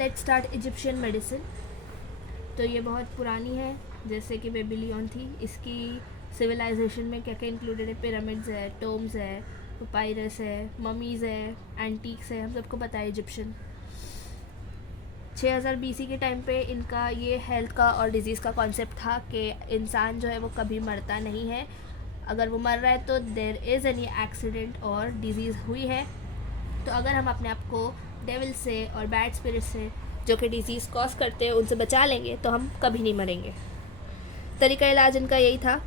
Let's start Egyptian medicine. तो ये बहुत पुरानी है, जैसे कि बेबीलोन थी। इसकी सिविलाइजेशन में क्या क्या इंक्लूडेड है? पिरामिड्स है, टोम्स है, पापायरस है, ममीज़ है, एंटीक्स है, हम सबको पता है इजिप्शियन। 6000 BC के टाइम पे इनका ये हेल्थ का और डिजीज़ का कॉन्सेप्ट था कि इंसान जो है वो कभी मरता नहीं है। अगर वो मर रहा है तो देर इज़ एनी एक्सीडेंट और डिजीज़ हुई है, तो अगर हम अपने आप को डेविल से और बैड स्पिरिट से जो कि डिजीज़ कॉज करते हैं उनसे बचा लेंगे तो हम कभी नहीं मरेंगे। तरीका इलाज इनका यही था,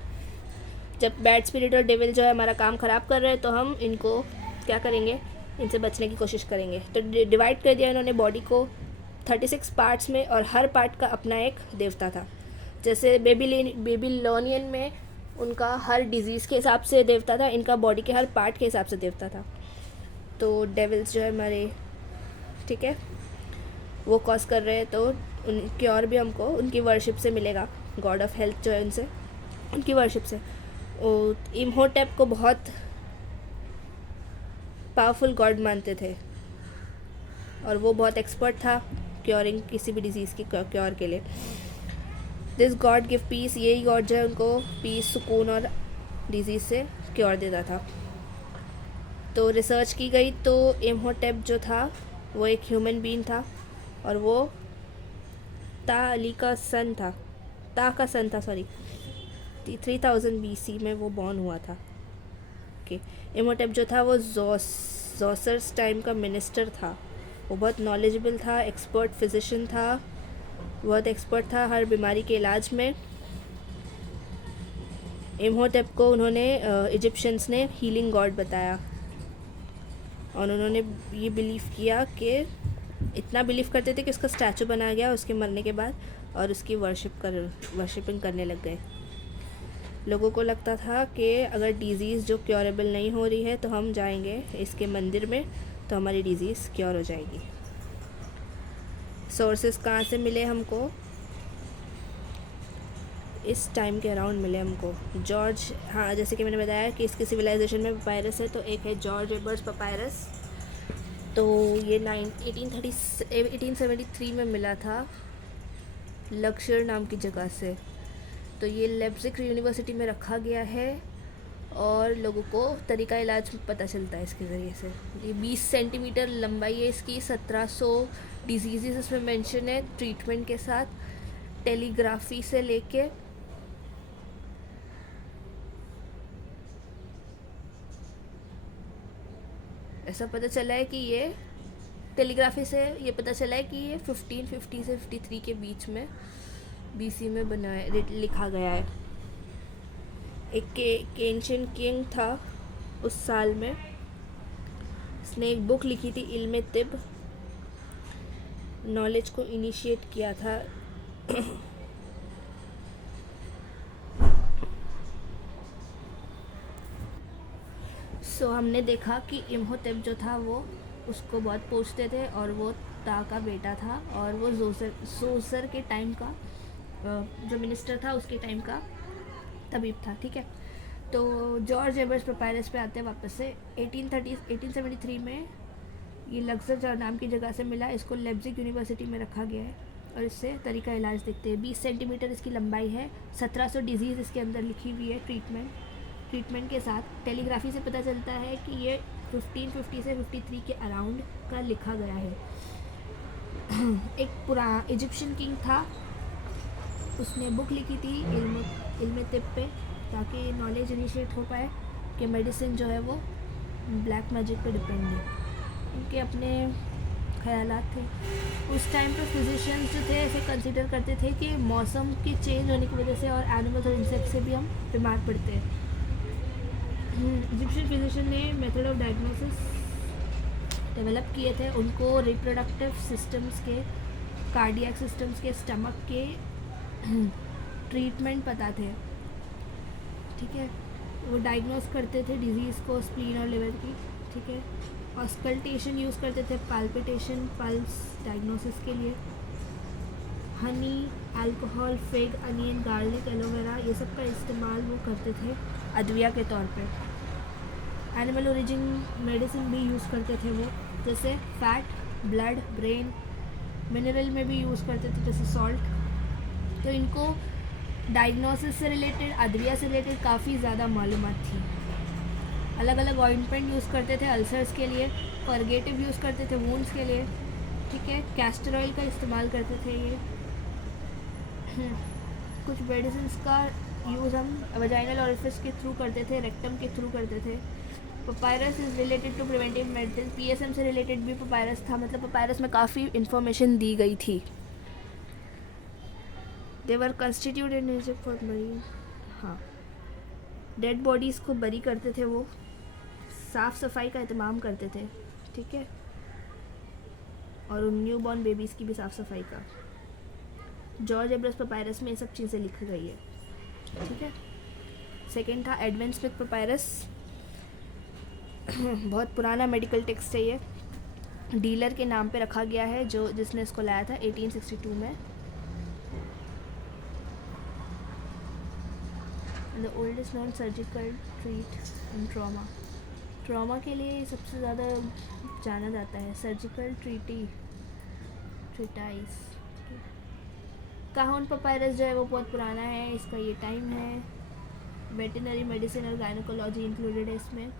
जब बैड स्पिरिट और डेविल जो है हमारा काम ख़राब कर रहे हैं तो हम इनको क्या करेंगे, इनसे बचने की कोशिश करेंगे। तो डिवाइड कर दिया इन्होंने बॉडी को 36 पार्ट्स में, और हर पार्ट का अपना एक देवता था। जैसे बेबीलोनियन में उनका हर डिजीज़ के हिसाब से देवता था, इनका बॉडी के हर पार्ट के हिसाब से देवता था। तो डेविल्स जो है हमारे, ठीक है, वो कॉज कर रहे हैं तो उनकी और भी हमको उनकी वर्शिप से मिलेगा। गॉड ऑफ हेल्थ जो है उनसे, उनकी वर्शिप से। इम्होटेप को बहुत पावरफुल गॉड मानते थे और वो बहुत एक्सपर्ट था क्योरिंग किसी भी डिजीज़ की क्योर के लिए। दिस गॉड गिव पीस, यही गॉड जो है उनको पीस, सुकून और डिजीज़ से क्योर देता था। तो रिसर्च की गई तो इम्होटेप जो था वो एक ह्यूमन बीइंग था और वो ता का सन था, सॉरी 3000 BC में वो बॉर्न हुआ था। ओके, इम्होटेप जो था वो जोसर्स टाइम का मिनिस्टर था। वो बहुत नॉलेजेबल था, एक्सपर्ट फिजिशियन था, बहुत एक्सपर्ट था हर बीमारी के इलाज में। इम्होटेप को उन्होंने इजिप्शियंस ने हीलिंग गॉड बताया और उन्होंने ये बिलीव किया कि इतना बिलीव करते थे कि उसका स्टैचू बनाया गया उसके मरने के बाद और उसकी वर्शिपिंग करने लग गए। लोगों को लगता था कि अगर डिज़ीज़ जो क्योरेबल नहीं हो रही है तो हम जाएंगे इसके मंदिर में तो हमारी डिज़ीज़ क्योर हो जाएगी। सोर्सेस कहाँ से मिले हमको? इस टाइम के अराउंड मिले हमको। जॉर्ज, हाँ, जैसे कि मैंने बताया कि इसकी सिविलाइजेशन में पपायरस है, तो एक है जॉर्ज एबर्स पपायरस। तो ये 1873 में मिला था लक्शर नाम की जगह से। तो ये लेप्जिग यूनिवर्सिटी में रखा गया है और लोगों को तरीका इलाज पता चलता है इसके ज़रिए से। ये 20 सेंटीमीटर लंबाई है इसकी, 1700 डिजीज़ इसमें मेंशन है ट्रीटमेंट के साथ। टेलीग्राफी से लेके ऐसा पता चला है कि ये टेलीग्राफी से ये पता चला है कि ये 1550 से 53 के बीच में BC में बनाया लिखा गया है। एक एंशिएंट किंग था उस साल में, उसने एक बुक लिखी थी इल्म तिब, नॉलेज को इनिशिएट किया था। सो हमने देखा कि इम्होटेप जो था वो उसको बहुत पूछते थे और वो ता का बेटा था और वो जोसर के टाइम का जो मिनिस्टर था उसके टाइम का तबीब था, ठीक है। तो जॉर्ज एबर्स पपायरस पे आते हैं वापस से। 1873 में ये लक्सर नाम की जगह से मिला, इसको लेप्जिग यूनिवर्सिटी में रखा गया है और इससे तरीका इलाज देखते हैं। 20 सेंटीमीटर इसकी लंबाई है, 1700 डिजीज़ इसके अंदर लिखी हुई है ट्रीटमेंट के साथ। टेलीग्राफी से पता चलता है कि ये 1550 से 53 के अराउंड का लिखा गया है। एक पुराना इजिप्शियन किंग था, उसने बुक लिखी थी इल्म तिब पे ताकि नॉलेज इनिशिएट हो पाए कि मेडिसिन जो है वो ब्लैक मैजिक पे डिपेंड है। उनके अपने ख़यालात थे। उस टाइम पे फिजिशियंस जो थे ऐसे कंसिडर करते थे कि मौसम के चेंज होने की वजह से और एनिमल्स और इंसेक्ट से भी हम बीमार पड़ते हैं। इजिप्शियन फिजिशियन ने मेथड ऑफ डायग्नोसिस डेवलप किए थे। उनको रिप्रोडक्टिव सिस्टम्स के, कार्डियक सिस्टम्स के, स्टमक के ट्रीटमेंट पता थे, ठीक है। वो डायग्नोस करते थे डिजीज़ को, स्प्लीन और लिवर की, ठीक है। ऑस्कल्टेशन यूज़ करते थे, पाल्पिटेशन, पल्स डायग्नोसिस के लिए। Honey, alcohol, fig, onion, garlic, aloe vera, ये सब का इस्तेमाल वो करते थे अद्विया के तौर पे। एनिमल ओरिजिन मेडिसिन भी यूज़ करते थे वो, जैसे फैट, ब्लड, ब्रेन, मिनरल में भी यूज़ करते थे जैसे सॉल्ट। तो इनको डायग्नोसिस से रिलेटेड, अद्विया से रिलेटेड काफ़ी ज़्यादा मालूमात थी। अलग अलग ऑइंटमेंट यूज़ करते थे अल्सर्स के लिए, परगेटिव यूज़ करते थे वूंड्स के लिए, ठीक है। कैस्टर ऑयल का इस्तेमाल करते थे ये। कुछ मेडिसिन का यूज़ हम वजाइनल ऑरिफिस के थ्रू करते थे, रेक्टम के थ्रू करते थे। Papyrus is related to preventive medicine, PSM से रिलेटेड भी पपायरस था, मतलब पपायरस में काफ़ी इन्फॉर्मेशन दी गई थी। They were constituted in Egypt for marine, हाँ। डेड बॉडीज़ को बरी करते थे वो, साफ़ सफाई का एहतमाम करते थे, ठीक है। और न्यू बॉर्न बेबीज़ की भी साफ़ सफाई का। जॉर्ज एब्रस पपायरस में ये सब चीज़ें लिखी गई है, ठीक है। सेकेंड था एडविन स्मिथ पपायरस। बहुत पुराना मेडिकल टेक्स्ट है ये, डीलर के नाम पे रखा गया है जो जिसने इसको लाया था 1862 में। The oldest non surgical treat in trauma, trauma के लिए सबसे ज़्यादा जाना जाता है सर्जिकल ट्रीटाइस। काहन पपायरस जो है वो बहुत पुराना है, इसका ये टाइम है। वेटरनरी मेडिसिन और गायनोकोलॉजी इंक्लूडेड है इसमें।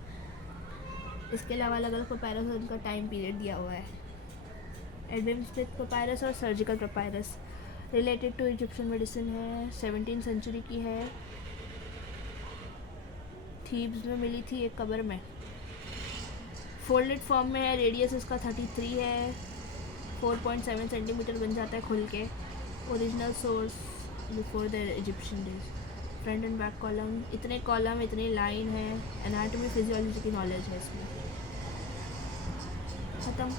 इसके अलावा अलग अलग पपायरस और उनका टाइम पीरियड दिया हुआ है। एडविन स्मिथ पपायरस और surgical papyrus related to Egyptian medicine है, 17वीं सेंचुरी की है। थीब्स में मिली थी एक कब्र में, फोल्डेड फॉर्म में है, रेडियस इसका 33 है, 4.7 सेंटीमीटर बन जाता है खुल के। Original source before the Egyptian days, front end back column, इतने कॉलम इतने लाइन है। एनाटॉमी फिजियोलॉजी की नॉलेज है इसमें। ख़त्म।